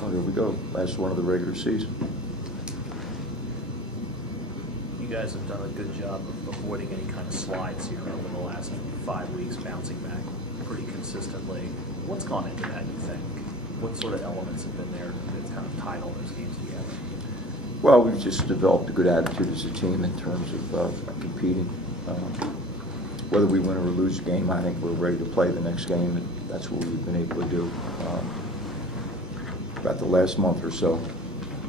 Oh, here we go. Last one of the regular season. You guys have done a good job of avoiding any kind of slides here over the last 5 weeks, bouncing back pretty consistently. What's gone into that, you think? What sort of elements have been there that's kind of tied all those games together? Well, we've just developed a good attitude as a team in terms of competing. Whether we win or lose a game, I think we're ready to play the next game, and that's what we've been able to do about the last month or so.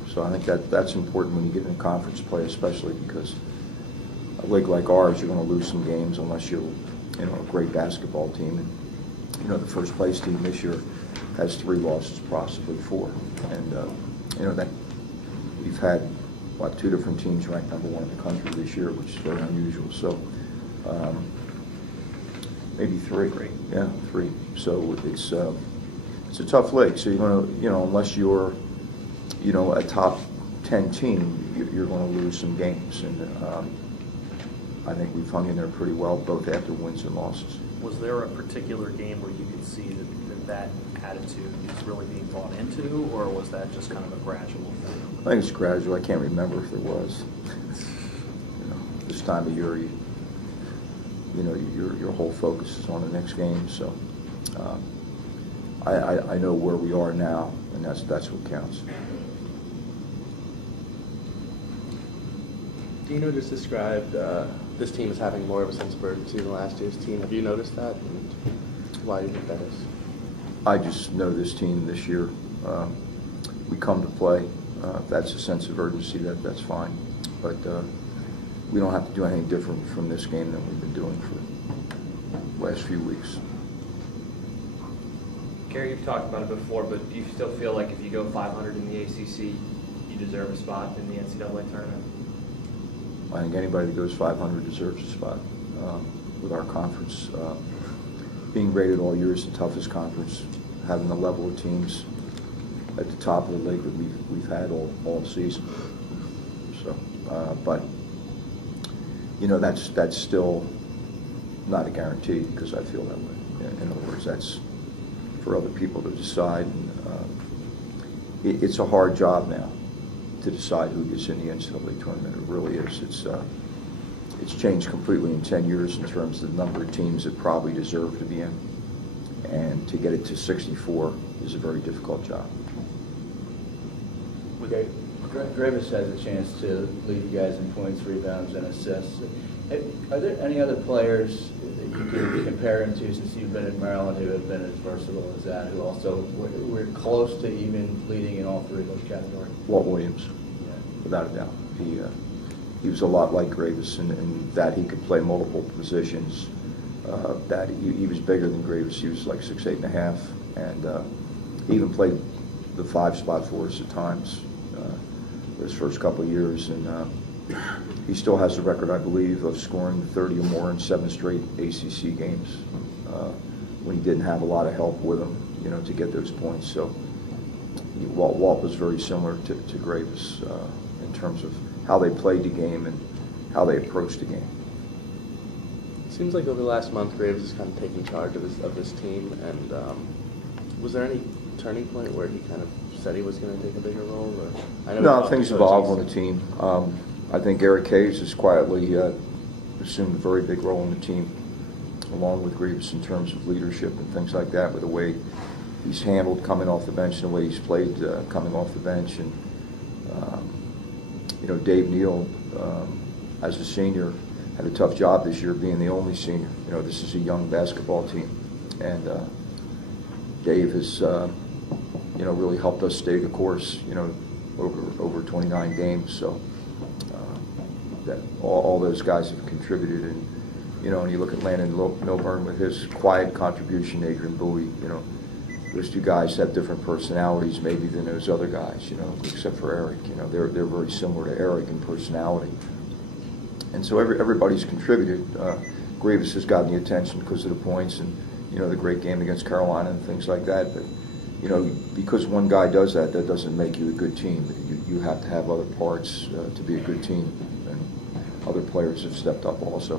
So I think that's important when you get into conference play, especially because a league like ours, you're going to lose some games unless you're, a great basketball team. And, the first place team this year has 3 losses, possibly 4, and that we've had 2 different teams ranked number 1 in the country this year, which is very unusual. So maybe 3. Yeah, 3. So it's a tough league. So you're going to, unless you're a top 10 team, you're going to lose some games, and I think we've hung in there pretty well, both after wins and losses. Was there a particular game where you could see that attitude is really being bought into, or was that just kind of a gradual thing? I think it's gradual. I can't remember if there was. This time of year, your whole focus is on the next game. So I know where we are now, and that's what counts. Dino just described this team as having more of a sense of urgency than last year's team. Have you noticed that, and why do you think that is? I just know this team this year. We come to play. If that's a sense of urgency, that's fine. But we don't have to do anything different from this game than we've been doing for the last few weeks. Gary, you've talked about it before, but do you still feel like if you go 500 in the ACC, you deserve a spot in the NCAA tournament? I think anybody that goes 500 deserves a spot. With our conference being rated all year as the toughest conference, having the level of teams at the top of the league that we've had all season. So, but that's still not a guarantee, because I feel that way. In other words, that's for other people to decide. And, it's a hard job now to decide who gets in the NCAA tournament. It really is. It's changed completely in 10 years in terms of the number of teams that probably deserve to be in, and to get it to 64 is a very difficult job. Okay. Greivis has a chance to lead you guys in points, rebounds, and assists. Are there any other players that you could compare him to, since you've been at Maryland, who have been as versatile as that, who also were close to even leading in all 3 of those categories? Walt Williams, without a doubt. He was a lot like Greivis in that he could play multiple positions. That he was bigger than Greivis. He was like 6'8½", and he even played the 5 spot for us at times his first couple of years. And he still has the record, I believe, of scoring 30 or more in 7 straight ACC games when he didn't have a lot of help with him, to get those points. So Walt was very similar to Greivis in terms of how they played the game and how they approached the game. It seems like over the last month, Greivis is kind of taking charge of this team. And was there any turning point where he kind of said he was going to take a bigger role? Or no, things evolve on the team. I think Eric Hayes has quietly assumed a very big role in the team, along with Greivis, in terms of leadership and things like that, with the way he's handled coming off the bench and the way he's played coming off the bench. And Dave Neal, as a senior, had a tough job this year being the only senior. This is a young basketball team, and Dave has really helped us stay the course, over 29 games. So that all those guys have contributed. And and you look at Landon Milburn with his quiet contribution, Adrian Bowie, those 2 guys have different personalities maybe than those other guys, except for Eric. They're very similar to Eric in personality. And so everybody's contributed. Greivis has gotten the attention because of the points and, the great game against Carolina and things like that. But, because one guy does that, that doesn't make you a good team. You have to have other parts to be a good team. And other players have stepped up also.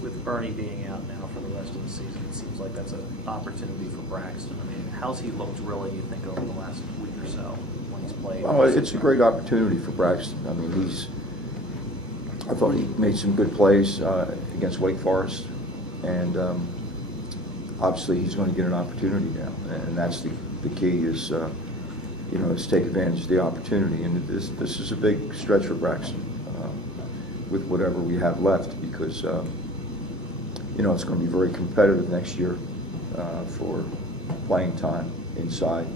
With with Bernie being out now for the rest of the season, it seems like that's an opportunity for Braxton. I mean, how's he looked really, you think, over the last week or so when he's played? Well, it's a great opportunity for Braxton. I mean, I thought he made some good plays against Wake Forest, and obviously he's going to get an opportunity now, and that's the key is, is take advantage of the opportunity. And this is a big stretch for Braxton with whatever we have left, because it's going to be very competitive next year for playing time inside,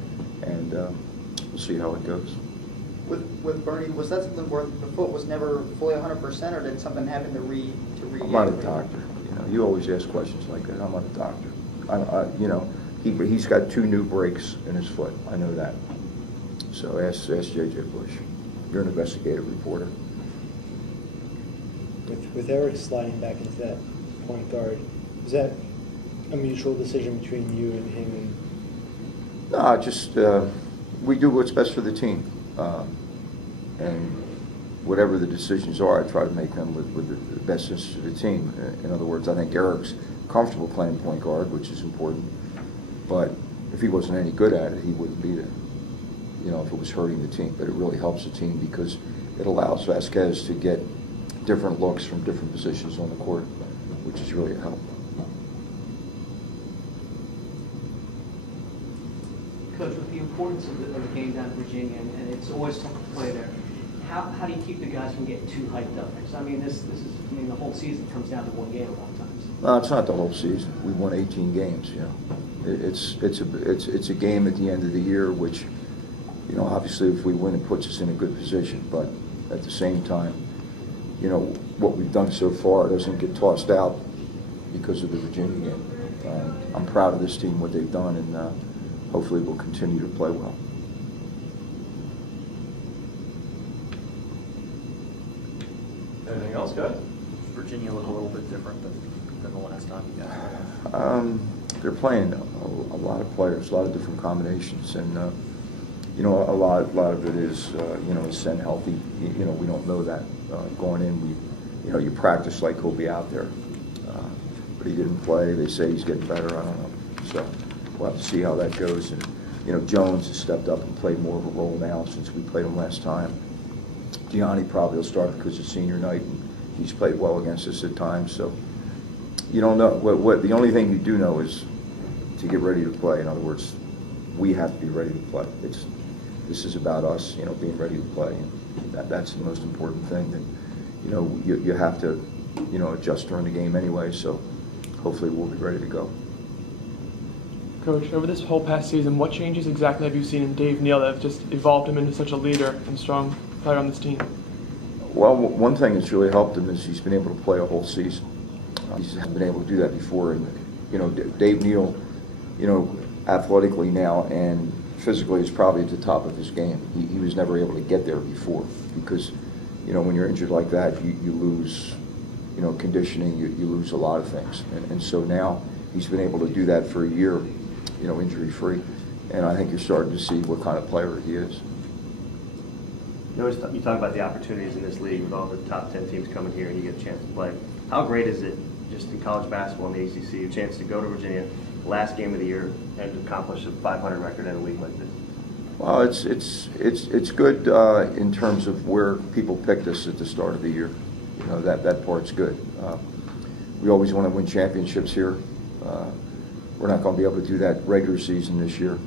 and we'll see how it goes. With Bernie, was that something where the foot was never fully 100%, or did something happen to re? I'm not a doctor. You always ask questions like that. I'm not a doctor. He's got 2 new breaks in his foot. I know that. So ask J.J. Bush. You're an investigative reporter. With Eric sliding back into that point guard, is that a mutual decision between you and him? No, just we do what's best for the team, and whatever the decisions are, I try to make them with the best interest of the team. In other words, I think Eric's comfortable playing point guard, which is important, but if he wasn't any good at it, he wouldn't be there. If it was hurting the team, but it really helps the team because it allows Vasquez to get different looks from different positions on the court, which is really a help. Coach, with the importance of the game down in Virginia, and it's always tough to play there, how do you keep the guys from getting too hyped up? Because this is the whole season comes down to one game a lot of times. No, it's not the whole season. We won 18 games. It's a game at the end of the year, which obviously if we win, it puts us in a good position. But at the same time, what we've done so far doesn't get tossed out because of the Virginia game. I'm proud of this team, what they've done, and hopefully we'll continue to play well. Anything else, guys? Virginia look a little bit different than the last time you guys played? They're playing a lot of players, a lot of different combinations, and a lot of it is is Sen healthy. We don't know that going in. You practice like he'll be out there, but he didn't play. They say he's getting better. I don't know, so we'll have to see how that goes. And Jones has stepped up and played more of a role now since we played him last time. Gianni probably will start because it's senior night, and he's played well against us at times. So you don't know. What the only thing you do know is to get ready to play. In other words, we have to be ready to play. This is about us, being ready to play. And that's the most important thing. That you have to, adjust during the game anyway. So hopefully we'll be ready to go. Coach, over this whole past season, what changes exactly have you seen in Dave Neal that have just evolved him into such a leader and strong player on this team? Well, one thing that's really helped him is he's been able to play a whole season. He's been able to do that before, and Dave Neal, athletically now and physically is probably at the top of his game. He was never able to get there before because, when you're injured like that, you lose, conditioning, you lose a lot of things, and so now he's been able to do that for a year, injury-free, and I think you're starting to see what kind of player he is. You talk about the opportunities in this league with all the top 10 teams coming here and you get a chance to play. How great is it just in college basketball in the ACC, a chance to go to Virginia, last game of the year, and to accomplish a 500 record in a league like this? Well, it's good in terms of where people picked us at the start of the year. That part's good. We always want to win championships here. We're not going to be able to do that regular season this year,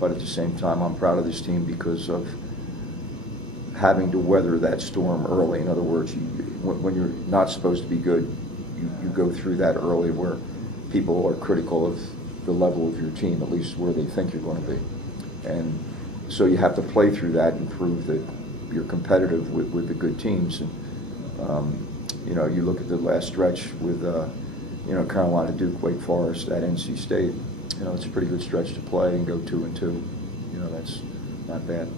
but at the same time, I'm proud of this team because of having to weather that storm early. In other words, when you're not supposed to be good, you go through that early where people are critical of the level of your team, at least where they think you're going to be. And so you have to play through that and prove that you're competitive with the good teams. And, you look at the last stretch with, Carolina, Duke, Wake Forest, at NC State. It's a pretty good stretch to play and go 2-2. That's not bad.